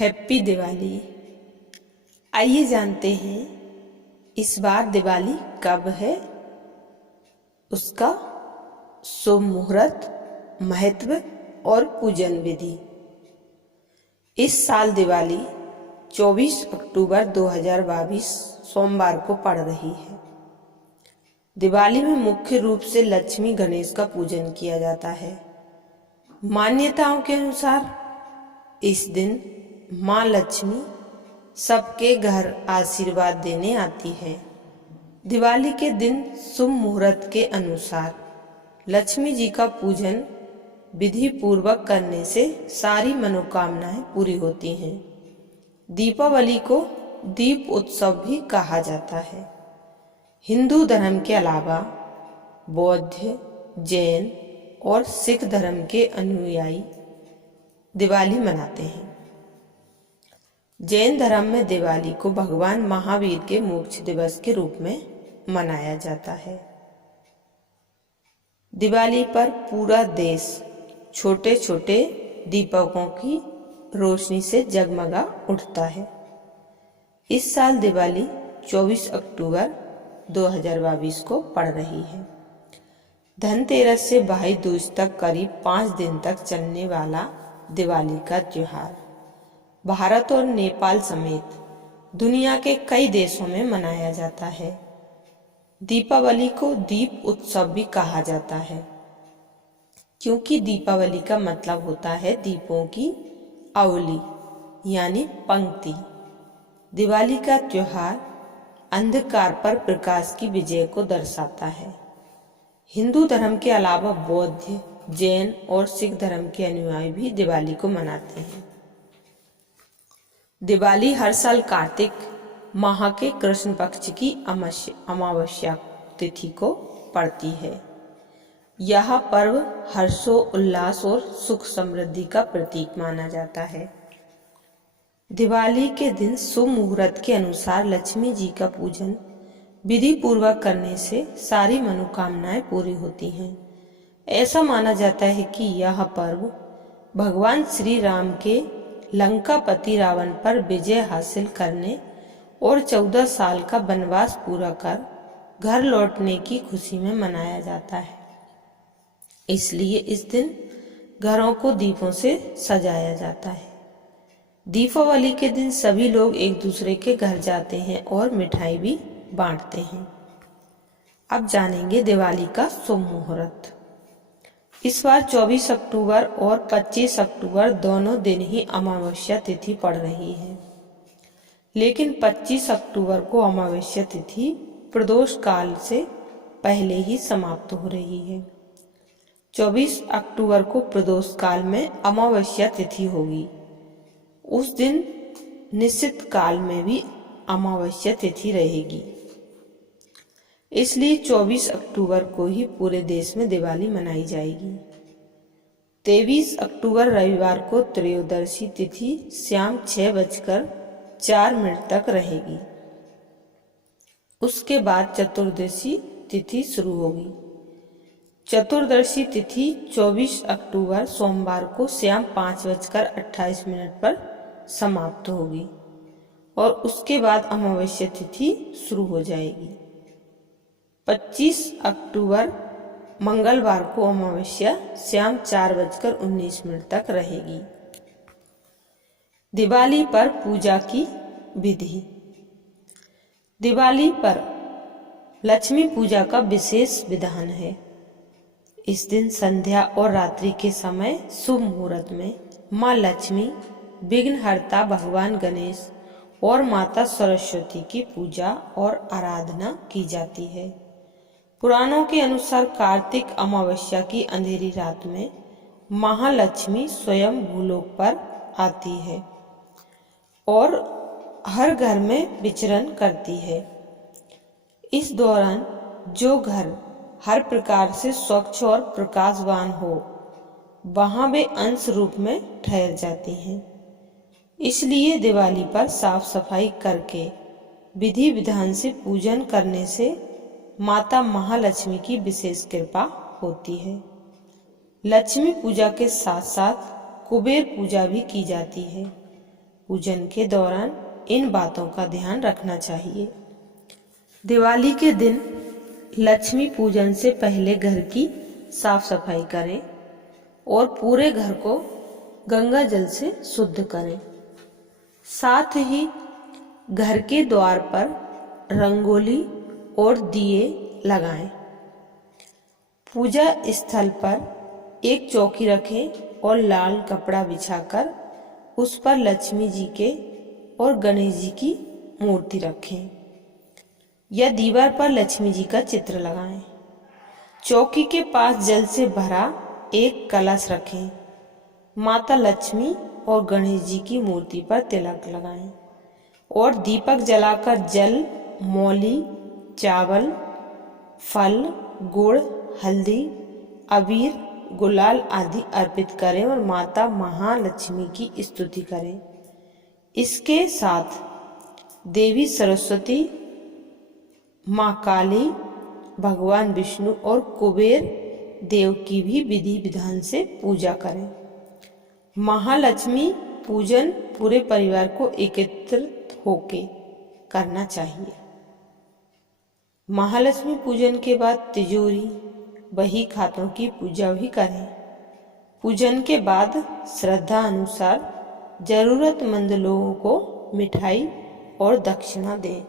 Happy Diwali. आइए जानते हैं इस बार दिवाली कब है, उसका शुभ मुहूर्त, महत्व और पूजन विधि। इस साल दिवाली 24 अक्टूबर 2022 सोमवार को पड़ रही है। दिवाली में मुख्य रूप से लक्ष्मी गणेश का पूजन किया जाता है। मान्यताओं के अनुसार इस दिन माँ लक्ष्मी सबके घर आशीर्वाद देने आती है। दिवाली के दिन शुभ मुहूर्त के अनुसार लक्ष्मी जी का पूजन विधि पूर्वक करने से सारी मनोकामनाएं पूरी होती हैं। दीपावली को दीप उत्सव भी कहा जाता है। हिंदू धर्म के अलावा बौद्ध, जैन और सिख धर्म के अनुयायी दिवाली मनाते हैं। जैन धर्म में दिवाली को भगवान महावीर के मोक्ष दिवस के रूप में मनाया जाता है। दिवाली पर पूरा देश छोटे छोटे दीपकों की रोशनी से जगमगा उठता है। इस साल दिवाली 24 अक्टूबर 2022 को पड़ रही है। धनतेरस से भाई दूज तक करीब 5 दिन तक चलने वाला दिवाली का त्योहार भारत और नेपाल समेत दुनिया के कई देशों में मनाया जाता है। दीपावली को दीप उत्सव भी कहा जाता है, क्योंकि दीपावली का मतलब होता है दीपों की अवली यानी पंक्ति। दिवाली का त्योहार अंधकार पर प्रकाश की विजय को दर्शाता है। हिंदू धर्म के अलावा बौद्ध, जैन और सिख धर्म के अनुयायी भी दिवाली को मनाते हैं। दिवाली हर साल कार्तिक माह के कृष्ण पक्ष की अमावस्या तिथि को पड़ती है। यह पर्व हर्षोल्लास और सुख समृद्धि का प्रतीक माना जाता है। दिवाली के दिन शुभ मुहूर्त के अनुसार लक्ष्मी जी का पूजन विधि पूर्वक करने से सारी मनोकामनाएं पूरी होती हैं। ऐसा माना जाता है कि यह पर्व भगवान श्री राम के लंकापति रावण पर विजय हासिल करने और 14 साल का वनवास पूरा कर घर लौटने की खुशी में मनाया जाता है। इसलिए इस दिन घरों को दीपों से सजाया जाता है। दीपावली के दिन सभी लोग एक दूसरे के घर जाते हैं और मिठाई भी बांटते हैं। अब जानेंगे दिवाली का शुभ मुहूर्त। इस बार 24 अक्टूबर और 25 अक्टूबर दोनों दिन ही अमावस्या तिथि पड़ रही है, लेकिन 25 अक्टूबर को अमावस्या तिथि प्रदोष काल से पहले ही समाप्त हो रही है। 24 अक्टूबर को प्रदोष काल में अमावस्या तिथि होगी। उस दिन निश्चित काल में भी अमावस्या तिथि रहेगी। इसलिए 24 अक्टूबर को ही पूरे देश में दिवाली मनाई जाएगी। 23 अक्टूबर रविवार को त्रयोदशी तिथि शाम 6:04 तक रहेगी। उसके बाद चतुर्दशी तिथि शुरू होगी। चतुर्दशी तिथि 24 अक्टूबर सोमवार को शाम 5:28 पर समाप्त होगी और उसके बाद अमावस्या तिथि शुरू हो जाएगी। 25 अक्टूबर मंगलवार को अमावस्या शाम 4:19 तक रहेगी। दिवाली पर पूजा की विधि। दिवाली पर लक्ष्मी पूजा का विशेष विधान है। इस दिन संध्या और रात्रि के समय शुभ मुहूर्त में माँ लक्ष्मी, विघ्नहर्ता भगवान गणेश और माता सरस्वती की पूजा और आराधना की जाती है। पुराणों के अनुसार कार्तिक अमावस्या की अंधेरी रात में महालक्ष्मी स्वयं भूलोक पर आती है और हर घर में विचरण करती है। इस दौरान जो घर हर प्रकार से स्वच्छ और प्रकाशवान हो, वहां वे अंश रूप में ठहर जाती हैं। इसलिए दिवाली पर साफ सफाई करके विधि विधान से पूजन करने से माता महालक्ष्मी की विशेष कृपा होती है। लक्ष्मी पूजा के साथ साथ कुबेर पूजा भी की जाती है। पूजन के दौरान इन बातों का ध्यान रखना चाहिए। दिवाली के दिन लक्ष्मी पूजन से पहले घर की साफ सफाई करें और पूरे घर को गंगा जल से शुद्ध करें। साथ ही घर के द्वार पर रंगोली और दिए लगाएं। पूजा स्थल पर एक चौकी रखें और लाल कपड़ा बिछाकर उस पर लक्ष्मी जी के और गणेश जी की मूर्ति रखें या दीवार पर लक्ष्मी जी का चित्र लगाएं। चौकी के पास जल से भरा एक कलश रखें। माता लक्ष्मी और गणेश जी की मूर्ति पर तिलक लगाएं और दीपक जलाकर जल, मौली, चावल, फल, गुड़, हल्दी, अबीर, गुलाल आदि अर्पित करें और माता महालक्ष्मी की स्तुति करें। इसके साथ देवी सरस्वती, माँ काली, भगवान विष्णु और कुबेर देव की भी विधि विधान से पूजा करें। महालक्ष्मी पूजन पूरे परिवार को एकत्रित होकर करना चाहिए। महालक्ष्मी पूजन के बाद तिजोरी, बही खातों की पूजा भी करें। पूजन के बाद श्रद्धा अनुसार जरूरतमंद लोगों को मिठाई और दक्षिणा दें।